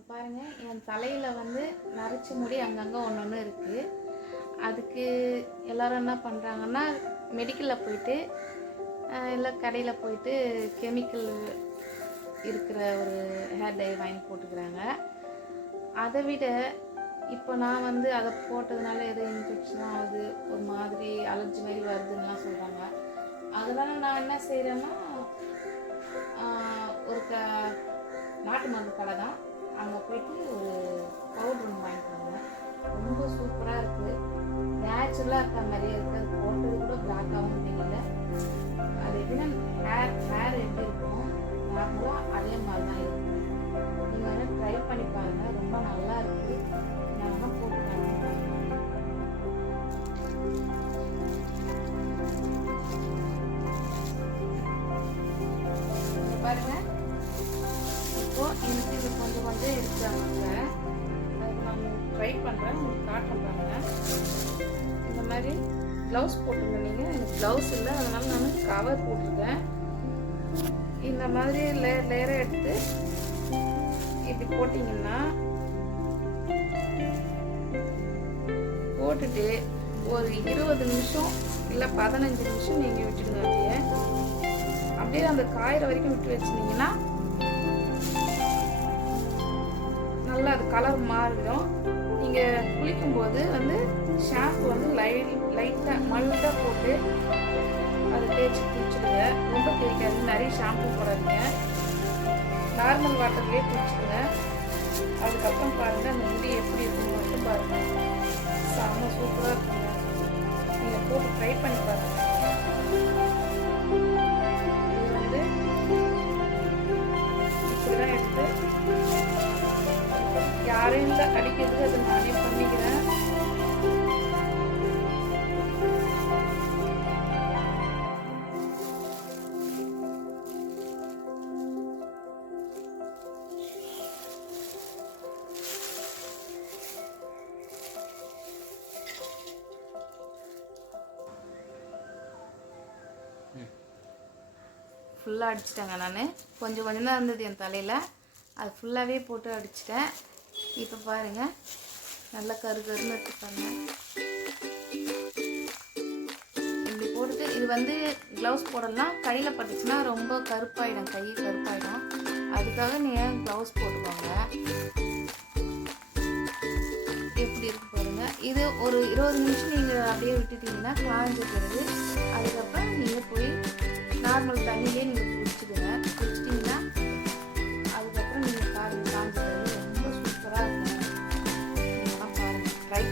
பாருங்கள் என் தலையில் வந்து நரைச்சி முடி அங்கங்கே ஒன்று ஒன்று இருக்குது அதுக்கு எல்லோரும் என்ன பண்ணுறாங்கன்னா மெடிக்கலில் போயிட்டு இல்லை கடையில் போயிட்டு கெமிக்கல் இருக்கிற ஒரு ஹேர் டை வாங்கி போட்டுக்கிறாங்க. அதை விட இப்போ நான் வந்து அதை போட்டதுனால ஏதோ இன்ஃபெக்ஷன் ஆகுது ஒரு மாதிரி அலர்ஜி மாதிரி வருதுன்னுலாம் சொல்கிறாங்க அதனால் நான் என்ன செய்கிறேன்னா ஒரு க நாட்டு மருந்து கடை போயிட்டு ஒரு பவுடர் ஒன்று வாங்கிட்டு வந்தேன். ரொம்ப சூப்பராக இருக்குது நேச்சுரலாக இருக்க மாதிரியே இருக்குது அது போட்டது கூட பிளாக்காகவும் தெரியல. அது எப்படின்னா ஹேர் ஹேர் எப்படி இருக்கும் நார்மலாக அதே மாதிரி தான் இருக்கும் நீங்கள் வந்து ட்ரை பண்ணி பாருங்கள் ரொம்ப நல்லா இருக்குது நான் வேணா போட்டு கொஞ்சம் இருக்காங்க அதுக்கு நான் ட்ரை பண்ணுறேன் உங்களுக்கு காட்டுறேன் பாருங்க இந்த மாதிரி ப்ளவுஸ் போட்டிருந்தேன் நீங்கள் எனக்கு ப்ளவுஸ் இல்லை. அதனால நான் கவர் போட்டிருக்கேன். இந்த மாதிரி லே லேயரை எடுத்து இப்படி போட்டிங்கன்னா போட்டுட்டு ஒரு இருபது நிமிஷம் இல்லை பதினஞ்சு நிமிஷம் நீங்கள் விட்டுடுங்க அப்படியே அப்படியே அந்த காயிற வரைக்கும் விட்டு வச்சிருந்தீங்கன்னா கலர் மாறிடும் நீங்கள் குளிக்கும்போது வந்து ஷாம்பு வந்து லைட் லைட்டாக மல்ட்டாக போட்டு அதை தேய்ச்சி குளிச்சுடுங்க. ரொம்ப தேய்க்காது. நிறைய ஷாம்பு போடாதீங்க. நார்மல் வாட்டர்லேயே குளிச்சுடுங்க. அதுக்கப்புறம் பாருங்கள் அந்த முடி எப்படி இருக்குன்னு மட்டும் பாருங்கள் செம்ம யாரும் இல்லை அடிக்கிறதுக்கு அது நானே பண்ணிக்கிறேன். ஃபுல்லாக அடிச்சிட்டேங்க நான். கொஞ்சம் கொஞ்சம் தான் இருந்தது என் தலையில். அது ஃபுல்லாகவே போட்டு அடிச்சிட்டேன். இப்போ பாருங்கள் நல்லா கரு கருன்னு வச்சுருப்பாங்க. இப்படி போட்டுட்டு இது வந்து க்ளவுஸ் போடலாம் கையில் பட்டுச்சுன்னா ரொம்ப கருப்பாயிடும். கை கருப்பாயிடும். அதுக்காக நீங்கள் க்ளவுஸ் போட்டுக்கோங்க. எப்படி இருக்கு பாருங்க. இது ஒரு இருபது நிமிஷம் நீங்கள் அப்படியே விட்டுட்டீங்கன்னா காஞ்ச பிறகு அதுக்கப்புறம் நீங்கள் போய் நார்மல் தண்ணியிலே நீங்கள்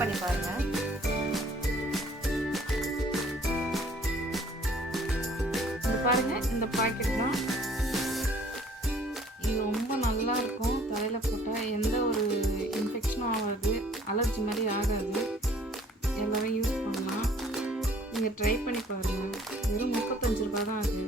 பண்ணி பாருங்கள் இது பாருங்க இந்த பாக்கெட் தான். இது ரொம்ப நல்லா இருக்கும். தலையில் போட்டால் எந்த ஒரு இன்ஃபெக்ஷனும் ஆகாது. அலர்ஜி மாதிரி ஆகாது. எல்லாரும் யூஸ் பண்ணலாம். நீங்கள் ட்ரை பண்ணி பாருங்கள் வெறும் முப்பத்தஞ்சு ரூபா தான் ஆகுது